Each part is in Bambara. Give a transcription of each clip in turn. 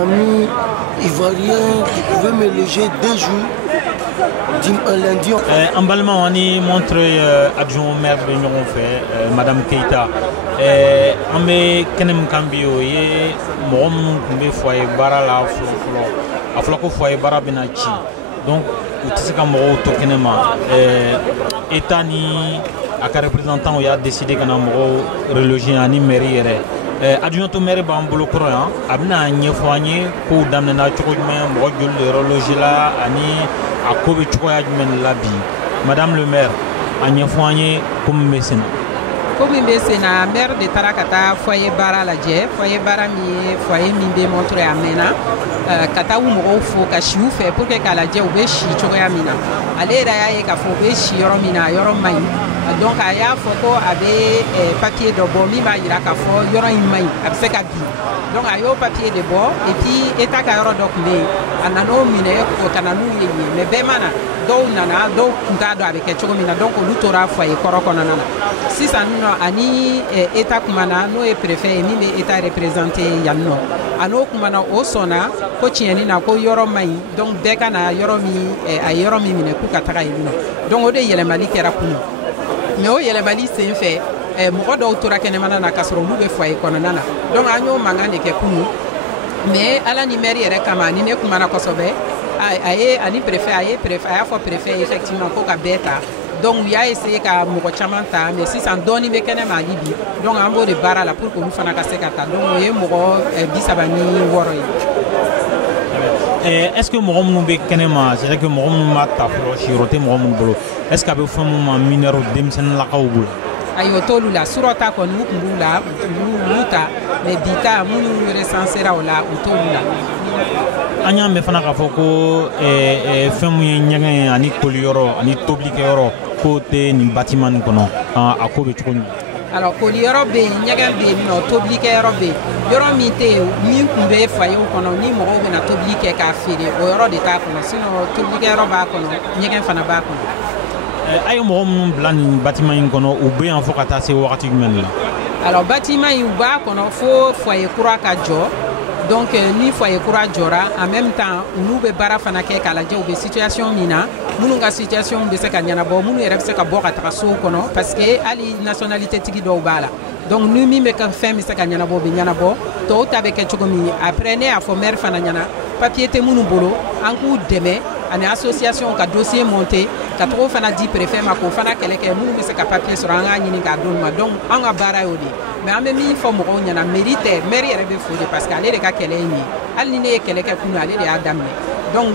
Ami ivoirien qui pouvait me loger 2 jours un lundi. En Balma, on y montre adjoint au maire de l'Union fait, Madame Keita. On met Kenem Kambio et Mom Kumbe Foye Bara la Flo. A Floko Foye Bara Benachi. Donc, c'est comme Tokenema. État ni à représentant, il a décidé qu'on a reloger en mairie. Adjoint au maire Bambolo Coran, Abna Nyefoanye, pour d'amener à Chokoumen, Brogul, le reloger là, Ani, à Kobe Chokoyagmen Labi. Madame le maire, à Nyefoanye, comme mécène. Comme mécène, maire de Tarakata, foyer bara la Dje, foyer bara mi, foyer mi démontré à Mena, Kata Umro, fo Kashiou fait pour que Kaladje ou Beshi, Chokoyamina. Allez, Raya et Kafo Beshi, Yoromina, Yoromai. Donc aya foko avait papier de bon mi ma ira ka fo yoro imai abse ka bi donc ayo papier de bon et puis eta ka yoro donc le anano mine ko kananu yeye mais be mana do nana do ngado avec choko mina donc lu tora fo e koroko nana si ça no ani eta kumana no e préfet ni me eta représenter yanno ano kumana o sona ko tieni na ko yoro mai donc be kana yoro mi ayoro mi mine ku kataka yino donc o de yele mali kera kunu mais o yele bali c'est fait mo do tora kenemana na kasoro mu be foye kono nana donc anyo mangane ke kunu mais ala ni mairie re kama ni ne kuma na kosobe aye ani préfet aya fo préfet effectivement ko ka beta donc il a essayé ka mo ko chamanta mais si ça doni be kenema libi donc ambo de bara la pour que nous fana ka sekata donc ye mo ko bisabani woro yi. Est-ce que Morom be kenema c'est que Morom ma taflo chiroté Morom bolo est-ce que be famu ma minero demsen la kawbul ayo tolu la surota ko nu kumbula luta mais bita munu recensera ola utolu la anya me fana ka foko famu nyanga ani koliyoro ani toblike yoro côté ni bâtiment kono a ko be tukoni. Alors koliyoro be nyaga be no toblike yoro be yoro mite mi kumbe fayo kono ni mo go na toblike ka fere o yoro de ta kono sino toblike yoro ba kono nyaga fana ba kono ayo mo blan bâtiment in kono ou be en fokata se wakati men la. Alors bâtiment in ba kono fo foyer kura ka jo donc ni foyer kura jora en même temps nous be bara fana ke kala je be situation mina munu nga situation be se ka nyana bo munu erep se ka bo ka traso kono parce que ali nationalité tigi do bala donc nous mi me ka femme se ka nyana bo be nyana bo to tabe ke chogomi après ne a fo mère fana nyana papier te munu bolo en coup deme une association qui a dossier monté, qui a trop fait dit préfet, ma confana qu'elle est nous mais c'est qu'à papier sur un an ni qu'à donner donc on a barré au lit mais en même il faut me rendre na mérite mairie rêve fou parce qu'elle est les gars qu'elle est ni elle n'est qu'elle est pour nous aller les adam donc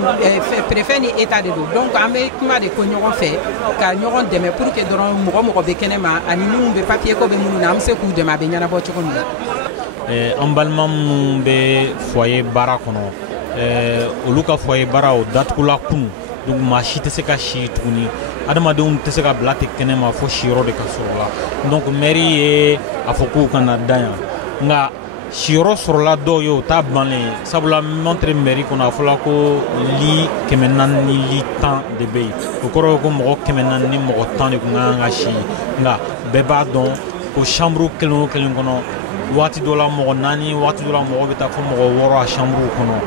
préfet ni état de dos donc en même comment des cognon fait qu'à nous rendre demain pour que dans mo be kenema ani nous be papier ko be nous na amse ku de ma be nyana bo chukoni emballement be foyer barakono oluka foyer bara o datkula kunu donc ma chi te se ka chi tuni adama don te se ka blate kenema fo shiro de kasorola donc mairie afoko kana danya nga shiro sorola do yo tabane sabula montre mairie kona fola ko li kemenan ni li temps de bay ko koro ko mo kemenan ni mo temps de nga chi nga beba don ko chambre kelon kono wati dola mo nani wati dola mo beta ko mo woro a chambre kono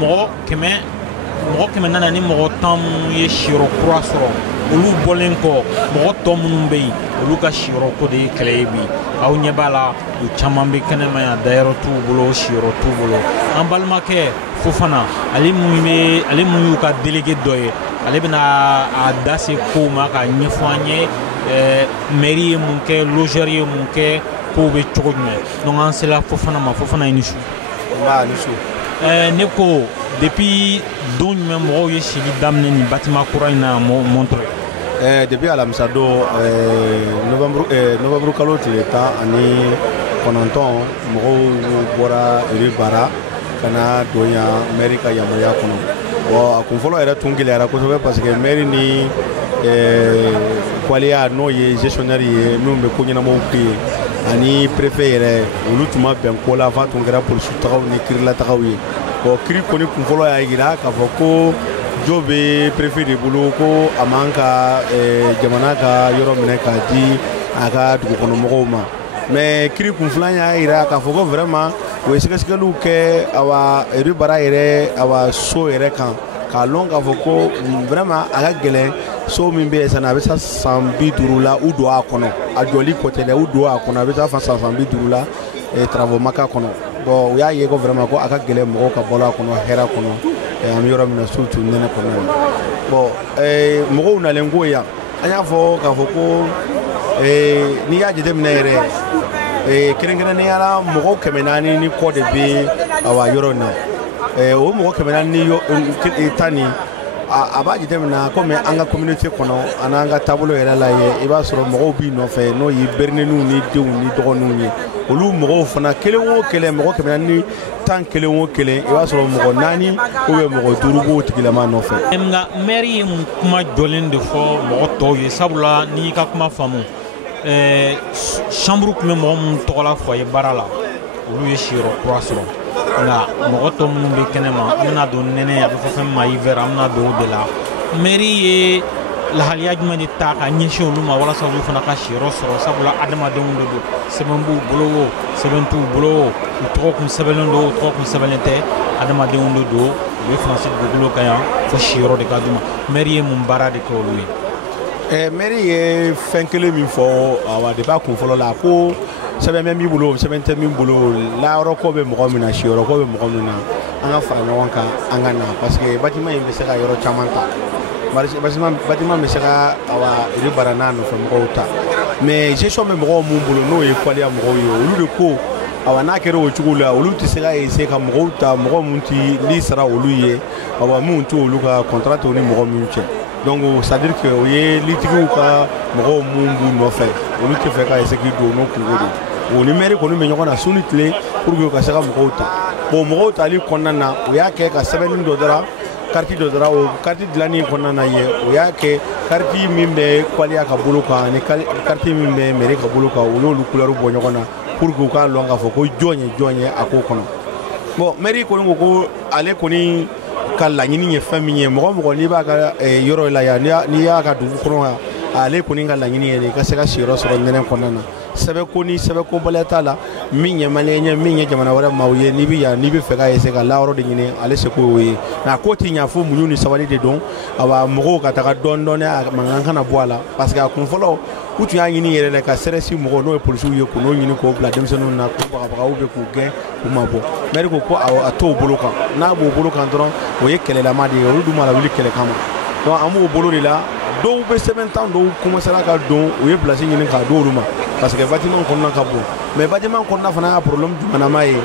mo keme nana ni mo tam ye shiro croissro olu bolenko mo tom numbei olu ka shiro ko de klebi aw nyebala du chamambe kenema ya dairo tu bolo shiro tu bolo ambalma ke fofana ali mu ka délégué doye ali bena a dase ko ma ka nyefanye mairie mun ke logerie mun ke ko be chogme non an cela fofana inisu ba inisu Neko, depuis d'où même moi je suis damné ni bâtiment courant na montré. Depuis à la Misado, novembre kalo tileta ani konanton mo bora ri bara kana doya America ya moya kono. bon a kun fɔlɔ yɛrɛ tun gɛlɛyara kosɛbɛ parce que maire ni waleya n'o ye gestionnaire ye minnu bɛ ko ɲɛnamaw kɛ yen ani préfet yɛrɛ olu tun ma bɛn ko la f'a tun kɛra polisi tagaw ni kirilatagaw ye bon kiri kɔni kun fɔlɔ y'a jira k'a fɔ ko jo bɛ préfet de bolo ko a man ka jamana ka yɔrɔ minɛ k'a di a ka dugukɔnɔmɔgɔw ma mais kiri kun filan y'a jira k'a fɔ ko vraiment u ye sɛgɛsɛgɛliw kɛ awa eri bara yɛrɛ awa so yɛrɛ kan k'a lɔn k'a fɔ ko vraiment a ka gɛlɛn so min bɛ yen sisan a bɛ taa san 50 la u don a kɔnɔ a jɔli ko tɛ dɛ u don a kɔnɔ a bɛ taa san 50 la travaux ma k'a kɔnɔ bon u y'a ye ko vraiment ko a ka gɛlɛn mɔgɔw ka balo a kɔnɔ hɛrɛ kɔnɔ an bɛ yɔrɔ min na surtout nɛnɛ kɔnɔ bon mɔgɔw nalen ko yan an y'a fɔ k'a fɔ ko n'i y'a jateminɛ yɛrɛ kɛrɛnkɛrɛnnenya la mɔgɔw 400 ni kɔ de bɛ awa yɔrɔ in na o mɔgɔ 400 ni tan ni a b'a jateminɛ komi an ka communauté kɔnɔ ani an ka taabolo yɛrɛ la ye i b'a sɔrɔ mɔgɔw b'i nɔfɛ n'o ye bɛrɛnninw ni denw ni dɔgɔninw ye olu mɔgɔw fana kelen o kelen mɔgɔ 400 ni tan kelen o kelen i b'a sɔrɔ mɔgɔ 4 ou bien mɔgɔ 5 b'o tigilama nɔfɛ. nka maire ye mun kuma jɔlen de fɔ mɔgɔ tɔw ye sabula n'i y'i ka kuma faamu chambre tun bɛ mɔgɔ minnu tɔgɔ la foyer baara la olu ye siyɔrɔ kura sɔrɔ nka mɔgɔ tɔ minnu bɛ kɛnɛma an bɛna don nɛnɛ a bɛ fɔ fɛn min ma hiver an bɛna don o de la mairie ye lahaliya jumɛn de ta ka ɲɛsin olu ma walasa olu fana ka siyɔrɔ sɔrɔ sabula adamadenw de don sɛbɛn b'u bolo o sɛbɛn t'u bolo o u tɔgɔ kun sɛbɛnlen don u tɔgɔ kun sɛbɛnlen tɛ adamadenw de don u bɛ fansi dugukolo kan yan fo siyɔrɔ de ka d'u ma mairie ye mun baara de kɛ olu ye. Mairie ye fɛn kelen min fɔ awa de b'a kun fɔlɔ la ko sɛbɛn bɛ min bolo sɛbɛn tɛ min bolo layɔrɔ ko bɛ mɔgɔ min na siyɔrɔ ko bɛ mɔgɔ min na an ka fara ɲɔgɔn kan an ka na parce que bâtiment in bɛ se ka yɔrɔ caman ta bâtiment bɛ se ka awa eri bara n'a nɔfɛ mɔgɔw ta mais gestion bɛ mɔgɔw mun bolo n'o ye waleya mɔgɔw ye olu de ko awa n'a kɛra o cogo la olu tɛ se ka essayer ka mɔgɔw ta mɔgɔ mun ti ni sara olu ye awa mun t'o olu ka contrat t'o ni mɔgɔ min cɛ. Donc c'est à dire que o ye litigiw ka mɔgɔw mun b'u nɔfɛ olu tɛ fɛ ka essayer k'i don n'o kungo de o ni maire kɔni bɛ ɲɔgɔn na su ni tile pour que u ka se ka mɔgɔw ta bon mɔgɔw tali kɔnɔna na o y'a kɛ ka sɛbɛnni dɔ dara carte dɔ dara o carte dilanni kɔnɔna na ye o y'a kɛ carte min bɛ waleya ka bolo kan ani carte min bɛ mairie ka bolo kan u n'olu couleur bɔ ɲɔgɔn na pour que u k'a lɔn k'a fɔ ko jɔn ye a ko kɔnɔ bon mairie kɔni ko ko ale kɔni ka laɲini ye fɛn min ye mɔgɔ mɔgɔ n'i b'a ka yɔrɔ la yan n'i y'a ka dugu kɔnɔ yan ale kɔni ka laɲini ye de i ka se ka siyɔrɔ sɔrɔ nɛnɛ kɔnɔna na sɛbɛnko ni sɛbɛnkobaliya t'a la min ye maliyɛn ye min ye jamana wɛrɛ maaw ye n'i bɛ yan n'i bɛ fɛ ka essayer ka layɔrɔ de ɲini ale se k'o ye nka ko tɛ ɲɛ fo muɲu ni sabali de don awa mɔgɔw ka taga dɔɔnin dɔɔnin a mankan kana bɔ a la parce que a kun fɔlɔ u tun y'a ɲini yɛrɛ de ka sɛrɛsi mɔgɔw n'o ye polisiw ye k'o ɲini k'o bila denmisɛnninw na k'u bagabagaw bɛ k'u gɛn k'u mabɔ maire ko ko a t'o bolo kan n'a b'o bolo kan dɔrɔn o ye kɛlɛlama de ye olu dun mana wuli kɛlɛ kama donc an b'o bolo de la dɔw bɛ sɛbɛn tan dɔw commencera ka don u ye place ɲini k'a di olu ma parce que bâtiment kɔnɔna ka bon mais bâtiment kɔnɔna fana y'a problème jumanama ye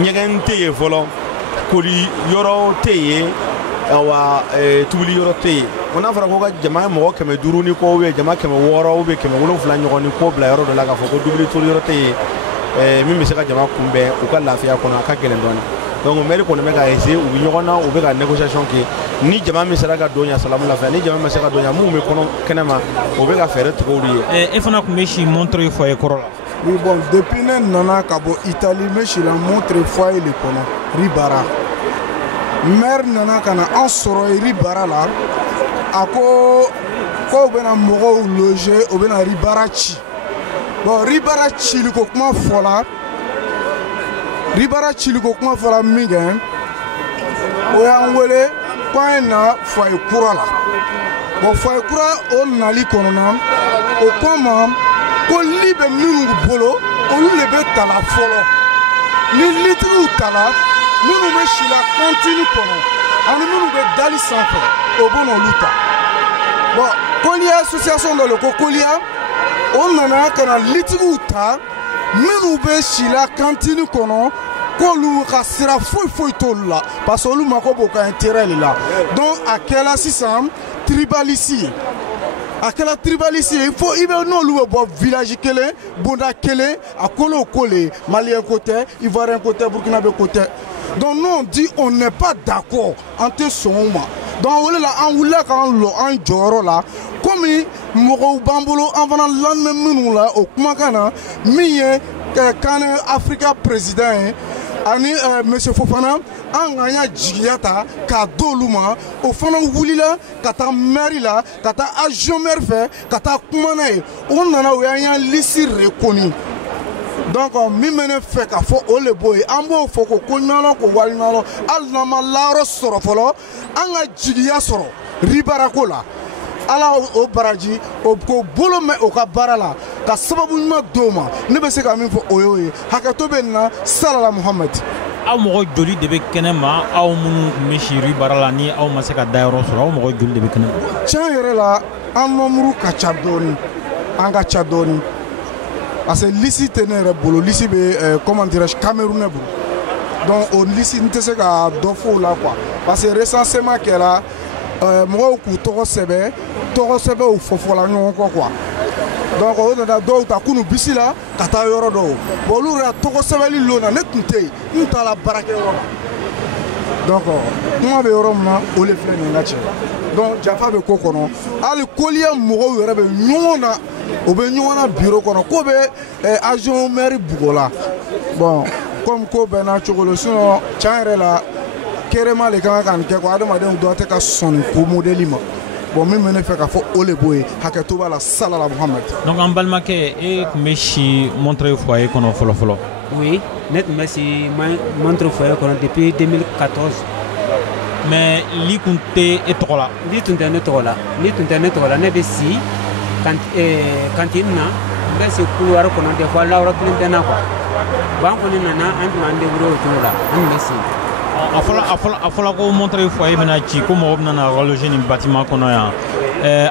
ɲɛgɛn tɛ yen fɔlɔ koli yɔrɔ tɛ yen awa tubili yɔrɔ tɛ yen ko n'a fɔra ko ka jama mɔgɔ 500 ni kɔ ou bien jama 600 ou bien 700 ɲɔgɔn ni kɔ bila yɔrɔ dɔ la k'a fɔ ko tubili toli yɔrɔ tɛ yen min bɛ se ka jama kunbɛn u ka lafiya kɔnɔ a ka gɛlɛn dɔɔnin donc maire kɔni bɛ ka essayer u bɛ ɲɔgɔn na u bɛ ka négociation kɛ ni jama min sera ka don yan salamu lafiya ni jama ma se ka don yan mun bɛ kɛnɛma o bɛ ka fɛɛrɛ tigɛ olu ye. e fana tun bɛ si montre foyer kɔrɔ la. oui bon depuis ne nana ka bɔ Italie n bɛ si la montre foyer le kɔnɔ Ribara maire nana ka na an sɔrɔ Ribara la a ko u bɛna mɔgɔw loger u bɛna Ribara ci bon Ribara ciliko kuma fɔla min kɛ o y'an wele k'an ye na foyer kura la bon foyer kura o nali kɔnɔna o ko ma ko li bɛ minnu bolo olu de bɛ ta la fɔlɔ ni litigiw ta la minnu bɛ si la kantini kɔnɔ ani minnu bɛ dali sanfɛ o bɛ n'olu ta bon Koliya association dɔ le ko Koliya o nana ka na litigiw ta minnu bɛ si la kantini kɔnɔ k'olu ka sira foyi t'olu la parce que olu mako b'o ka intérêt de la donc a kɛla sisan tribaliste ye a kɛla tribaliste ye fo i bɛ n'olu bɛ bɔ village kelen bonda kelen a ko l'o ko le maliyɛn ko tɛ ivoirien ko tɛ burkinabé ko tɛ Donc nous on dit on n'est pas d'accord en te soma. Donc on là on voulait quand lo en joro là comme mogo bambolo en venant l'année minu là au kumakana miye kan Africa président ani monsieur Fofana an ganya jigiyata ka doluma o fana wulila ka taa mairie la ka taa adjoint maire fɛ ka taa kuma n'a ye o nana o y'an liste reconnue. Donc min bɛ ne fɛ ka fɔ o le b'o ye an b'o fɔ ko ɲɔgɔn ko wali ɲɔgɔn hali n'an ma layɔrɔ sɔrɔ fɔlɔ an ka jigiya sɔrɔ ribarako la ala o baraji o ko bolo mɛn o ka baara la ka sababu ɲuman d'o ma ne bɛ se ka min fɔ o y'o ye hakɛto bɛ nin na salala Muhamad. Aw mɔgɔ joli de bɛ kɛnɛ ma aw minnu tun bɛ si ribaara la ni aw ma se ka dayɔrɔ sɔrɔ aw mɔgɔ joli de bɛ kɛnɛ ma. Tiɲɛ yɛrɛ la an nombre ka ca dɔɔni an ka ca dɔɔni parce que liste tɛ ne yɛrɛ bolo liste bɛ comment dirais-je Camerounais bolo donc o liste n tɛ se ka dɔ fɔ o la quoi parce que recensement kɛra mɔgɔw k'u tɔgɔ sɛbɛnw fɔfɔla ɲɔgɔn kɔ quoi donc o nana dɔw ta kunu bisi la ka taa yɔrɔ dɔw bon olu yɛrɛ tɔgɔ sɛbɛnli lon na ne tun tɛ yen n taara baarakɛyɔrɔ la donc kuma bɛ yɔrɔ min na o de filɛ nin ka cɛ donc jafa bɛ ko kɔnɔ hali koliya mɔgɔw yɛrɛ bɛ ɲɔgɔn na o bɛ ɲɔgɔn na bureau kɔnɔ ko bɛ adjoint maire Bugola bon comme ko bɛɛ n'a cogo la sinon tiɲɛ yɛrɛ la kɛrɛma de kan ka nin kɛ ko adamadenw dɔ tɛ ka sɔn nin ko modèle ma. Bon, min bɛ ne fɛ ka fɔ o le b'o ye hakɛto b'a la salala Muhamad. Donc an balimakɛ e tun bɛ si Montreuil foyer kɔnɔ fɔlɔ fɔlɔ. Oui, ne tun bɛ si Montreuil foyer kɔnɔ depuis 2014. Mais li tun tɛ e tɔgɔ la. Li tun tɛ ne tɔgɔ la. Li tun tɛ ne tɔgɔ la ne bɛ si cantine na n bɛ si couloir kɔnɔ des fois lawura kelen tɛ n na quoi. Bon an kɔni nana an tun b'an débrouiller o cogo la an tun bɛ si. A fɔla ko Montreuil foyer bɛna ci ko mɔgɔ bɛna reloger nin bâtiment kɔnɔ yan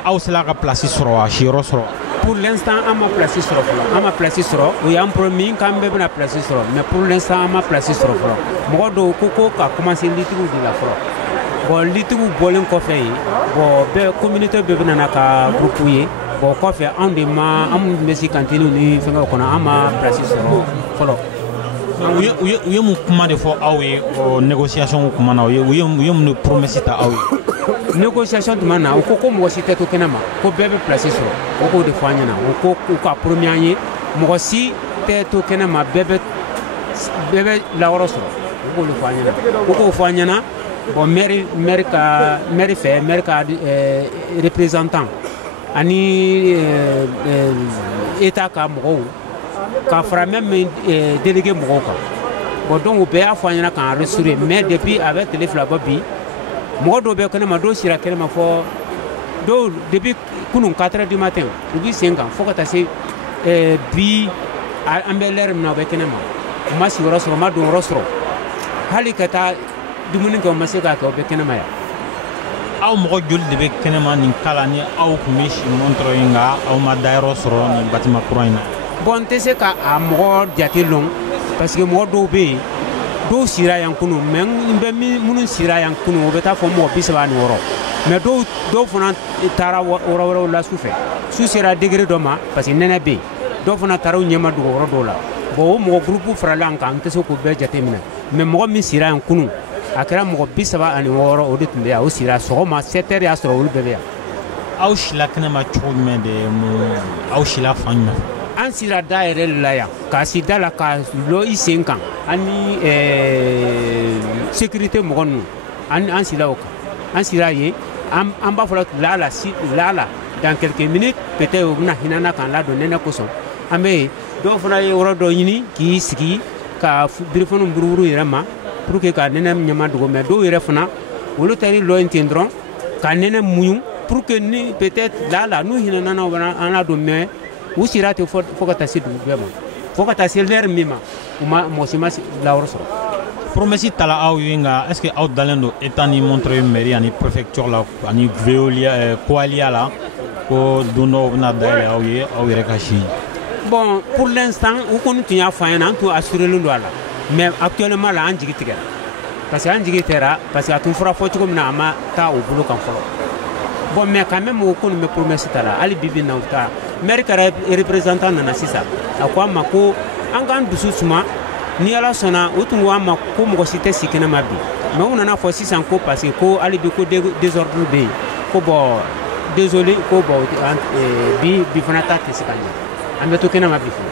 aw sera ka place sɔrɔ wa siyɔrɔ sɔrɔ. Pour l'instant an ma place sɔrɔ fɔlɔ an ma place sɔrɔ o y'an promis k'an bɛɛ bɛna place sɔrɔ mais pour l'instant an ma place sɔrɔ fɔlɔ mɔgɔ dɔw ko ka commencer litigiw de la fɔlɔ bon litigiw bɔlen kɔfɛ yen bon bɛɛ communauté bɛɛ bɛna ka groupe ye bon kɔfɛ anw de ma an minnu bɛ si cantine ni fɛngɛw kɔnɔ an ma place sɔrɔ fɔlɔ. U ye mun kuma de fɔ aw ye o négociation kuma na u ye mun de promesse ta aw ye. Négociation tuma na u ko mɔgɔ si tɛ to kɛnɛ ma ko bɛɛ bɛ place sɔrɔ o k'o de fɔ an ɲɛna o ko u ka promis an ye mɔgɔ si tɛ to kɛnɛ ma bɛɛ bɛ layɔrɔ sɔrɔ o k'o de fɔ an ɲɛna o k'o fɔ an ɲɛna bon maire ka représentant ani état ka mɔgɔw ka fara même délégué mɔgɔw kan bon donc o bɛɛ y'a fɔ an ɲɛna k'an rassurer mais depuis a bɛ tile fila bɔ bi mɔgɔ dɔw bɛ kɛnɛ ma dɔw sira kɛnɛ ma fɔ dɔw depuis kunun 4h du matin u b'i sen kan fo ka taa se bi an bɛ l'heure min na u bɛ kɛnɛ ma u ma sigiyɔrɔ sɔrɔ u ma donyɔrɔ sɔrɔ hali ka taa dumuni kɛ u ma se k'a kɛ u bɛ kɛnɛ ma yan. Aw mɔgɔ joli de bɛ kɛnɛ ma nin kala ni aw tun bɛ si Montreuil nka aw ma dayɔrɔ sɔrɔ nin bâtiment kura in na. Bon n tɛ se ka a mɔgɔ jate lɔn parce que mɔgɔ dɔw bɛ yen dɔw sira yan kunun mais n bɛ minnu sira yan kunun o bɛ taa fɔ mɔgɔ 36 mais dɔw fana taara yɔrɔ wɛrɛw la su fɛ su sera degré dɔ ma parce que nɛnɛ bɛ yen dɔw fana taara u ɲɛma dogo yɔrɔ dɔw la bon o mɔgɔ groupe farala an kan n tɛ se k'o bɛɛ jate minɛ mais mɔgɔ min sira yan kunun a kɛra mɔgɔ 36 o de tun bɛ yan o sira sɔgɔma 7h y'a sɔrɔ olu bɛɛ bɛ yan. Aw sila kɛnɛ ma cogo jumɛn de aw sila fan jumɛn. An sira da yɛrɛ la yan k'a si da la ka lɔ i sen kan ani sécurité mɔgɔ ninnu an sila o kan an sira yen an b'a fɔ lala dans quelques minutes peut-être u bɛna hinɛ k'an ladon nɛnɛ kosɔn an bɛ yen dɔw fana ye yɔrɔ dɔ ɲini k'i sigi ka birifoniw buruburu yɛrɛ ma pour que ka nɛnɛ ɲɛma dogo mais dɔw yɛrɛ fana olu taara lɔ in ten dɔrɔn ka nɛnɛ muɲu pour que ni peut-être lala n'u hinɛna u bɛna an ladon mais u sira ten fo ka taa se dugu bɛɛ ma fo ka taa se l'heure min ma u ma mɔgɔ si ma layɔrɔ sɔrɔ. Promesse tala aw ye nka est-ce que aw dalen don état ni Montreuil mairie ani préfecture la ani Koalia la ko don dɔw bɛna dayɛlɛ aw ye aw yɛrɛ ka si. Bon pour l'instant u kɔni tun y'a fɔ an ɲɛna an tun assurélen don a la mais actuellement la an jigi tigɛra parce que an jigi tigɛra parce que a tun fɔra fɔ cogo min na a ma taa o bolo kan fɔlɔ bon mais quand même o kɔni bɛ promesse ta la hali bibi na u ta maire ka représentant nana sisan a ko an ma ko an k'an dusu suma ni ala sɔnna o tun ko an ma ko mɔgɔ si tɛ si kɛnɛma bi mais u nana fɔ sisan ko parce que ko hali bi ko désordre bɛ yen ko bon désolé ko bon bi fana ta tɛ se ka ɲɛ an bɛ to kɛnɛma bi fana.